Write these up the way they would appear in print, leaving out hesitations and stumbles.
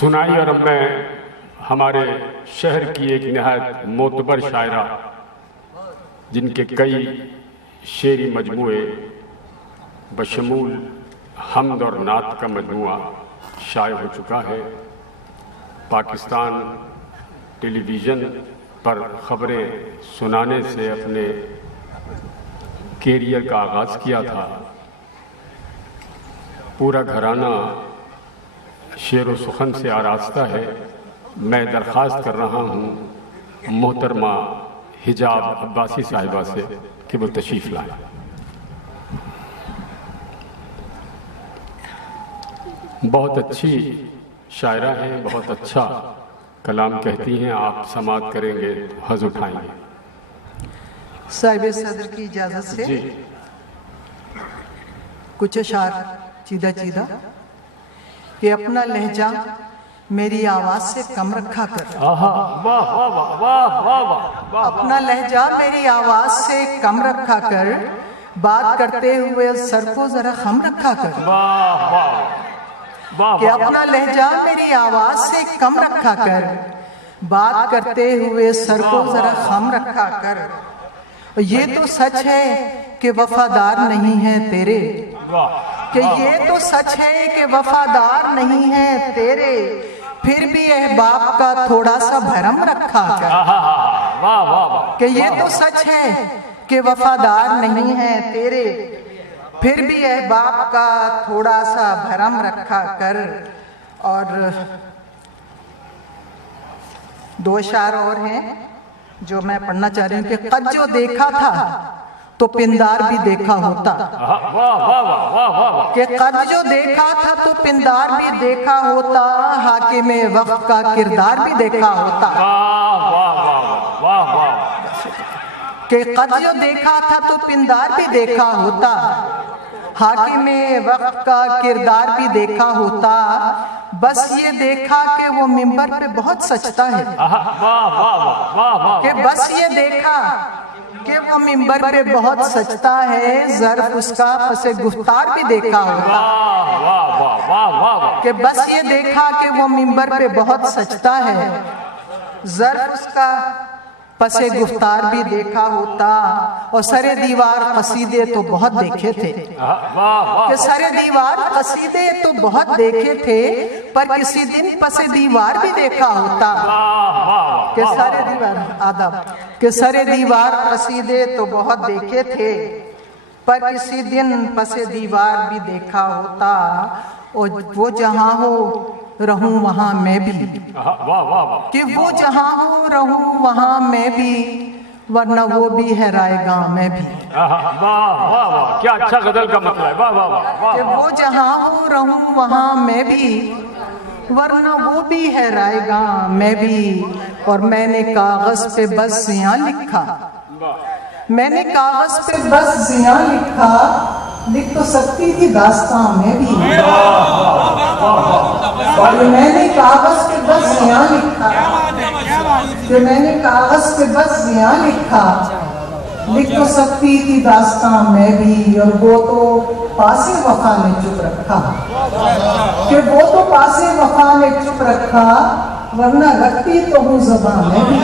سنائی، اور اب میں ہمارے شہر کی ایک نہایت معتبر شاعرہ جن کے کئی شعری مجموعے بشمول حمد اور نعت کا مجموعہ شائع ہو چکا ہے، پاکستان ٹیلی ویژن پر خبریں سنانے سے اپنے کیریئر کا آغاز کیا تھا۔ پورا گھرانہ شعر و سخن سے آراستہ ہے۔ میں درخواست کر رہا ہوں محترمہ حجاب عباسی صاحبہ سے کہ وہ تشریف لائیں۔ بہت اچھی شاعرہ ہیں، بہت اچھا کلام کہتی ہیں، آپ سماعت کریں گے تو حظ اٹھائیں گے۔ صاحب صدر کی اجازت سے جی کچھ اشعار چیدہ چیدہ کہ اپنا لہجہ میری آواز سے کم رکھا کر، اپنا لہجہ میری آواز سے کم رکھا کر، بات کرتے ہوئے سر کو ذرا خم رکھا کر، کہ اپنا لہجہ میری آواز سے کم رکھا کر، بات کرتے ہوئے سر کو ذرا خم رکھا کر۔ یہ تو سچ ہے کہ وفادار نہیں ہے تیرے، کہ یہ تو سچ ہے کہ وفادار نہیں ہے تیرے، پھر بھی احباب کا تھوڑا سا بھرم رکھا کر، کہ یہ تو سچ ہے کہ وفادار نہیں ہے تیرے، پھر بھی احباب کا تھوڑا سا بھرم رکھا کر۔ اور دو اشعار اور ہیں جو میں پڑھنا چاہ رہی ہوں کہ قد جو دیکھا تھا تو پندار بھی دیکھا ہوتا، کہ قد جو دیکھا تھا تو پندار بھی دیکھا ہوتا، حاکم وقت کا کردار بھی دیکھا ہوتا، کہ قد جو دیکھا تھا تو پندار بھی دیکھا ہوتا، حاکم وقت کا کردار بھی دیکھا ہوتا، بس یہ دیکھا کہ وہ منبر پہ بہت سجتا ہے، کہ بس یہ دیکھا کہ وہ منبر پہ بہت سجتا ہے، ظرف اس کا پس گفتار بھی دیکھا ہوتا، کہ بس یہ دیکھا کہ وہ منبر پہ بہت سجتا ہے، ظرف اس کا پس گفتار بھی دیکھا ہوتا۔ اور سر دیوار قصیدے تو بہت دیکھے تھے، کہ سر دیوار قصیدے تو بہت دیکھے تھے، پر کسی دن پس دیوار بھی دیکھا ہوتا، کہ سر دیوار آداب، کہ سر دیوار قصیدے تو بہت دیکھے تھے، پر کسی دن پس دیوار بھی دیکھا ہوتا۔ اور وہ جہاں ہو رہوں وہاں میں بھی، کہ وہ جہاں ہو رہوں وہاں میں بھی، ورنہ وہ بھی ہے رائے گاہ میں بھی۔ کیا اچھا غزل کا مطلب ہے، کہ وہ جہاں ہو رہوں وہاں میں بھی، ورنہ وہ بھی ہے رائے گاہ میں بھی۔ اور میں نے کاغذ پہ بس یہاں لکھا، میں نے کاغذ پہ بس یہاں لکھا، لکھ تو سکتی تھی داستان میں بھی، اور میں نے کاغذ پہ بس یہاں لکھا، کہ میں نے کاغذ پہ بس یہاں لکھا، لکھ تو سکتی تھی داستان میں بھی۔ اور وہ تو پاسے وفا نے چپ رکھا، کہ وہ تو پاسے وفا نے چپ رکھا، ورنہ رکھتی تو ہوں زبان میں بھی،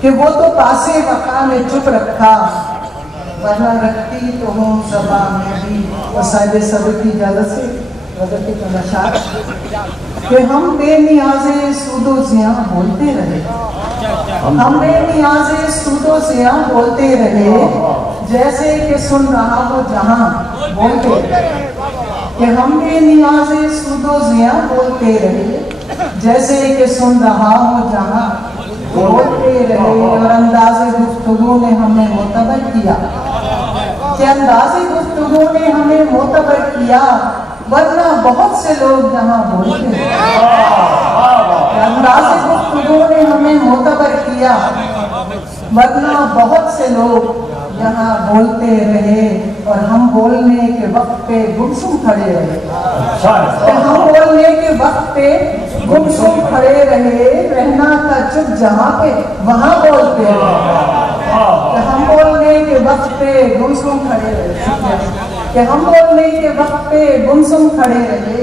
کہ وہ تو پاسے وفا نے چپ رکھا، ورنہ رکھتی تو ہوں زبان میں بھی۔ اور صاحب صدر کی اجازت سے غزل کے تماشا کہ ہم بے نیازے سود و زیاں بولتے رہے، ہم بے نیازے سود و زیاں بولتے رہے، جیسے کہ سن رہا ہو جہاں بولتے رہے، کہ ہم بے نیازے سود و زیاں بولتے رہے، جیسے کہ سن رہا ہو جہاں بولتے رہے۔ اور انداز گفتگو نے ہمیں معتبر کیا، کہ انداز گفتگو نے ہمیں معتبر کیا، ورنہ بہت سے لوگ یہاں بولتے رہے، کہ انداز گفتگو نے ہمیں معتبر کیا، ورنہ بہت سے لوگ یہاں بولتے رہے۔ اور ہم بولنے کے وقت پہ گمسم کھڑے رہے، کہ ہم بولنے کے وقت پہ گمسم کھڑے رہے، رہنا تھا چپ جہاں پہ وہاں بولتے رہے، کہ ہم بولنے کے وقت پہ گمسم کھڑے رہے، کہ ہم بولنے کے وقت پہ گمسم کھڑے رہے،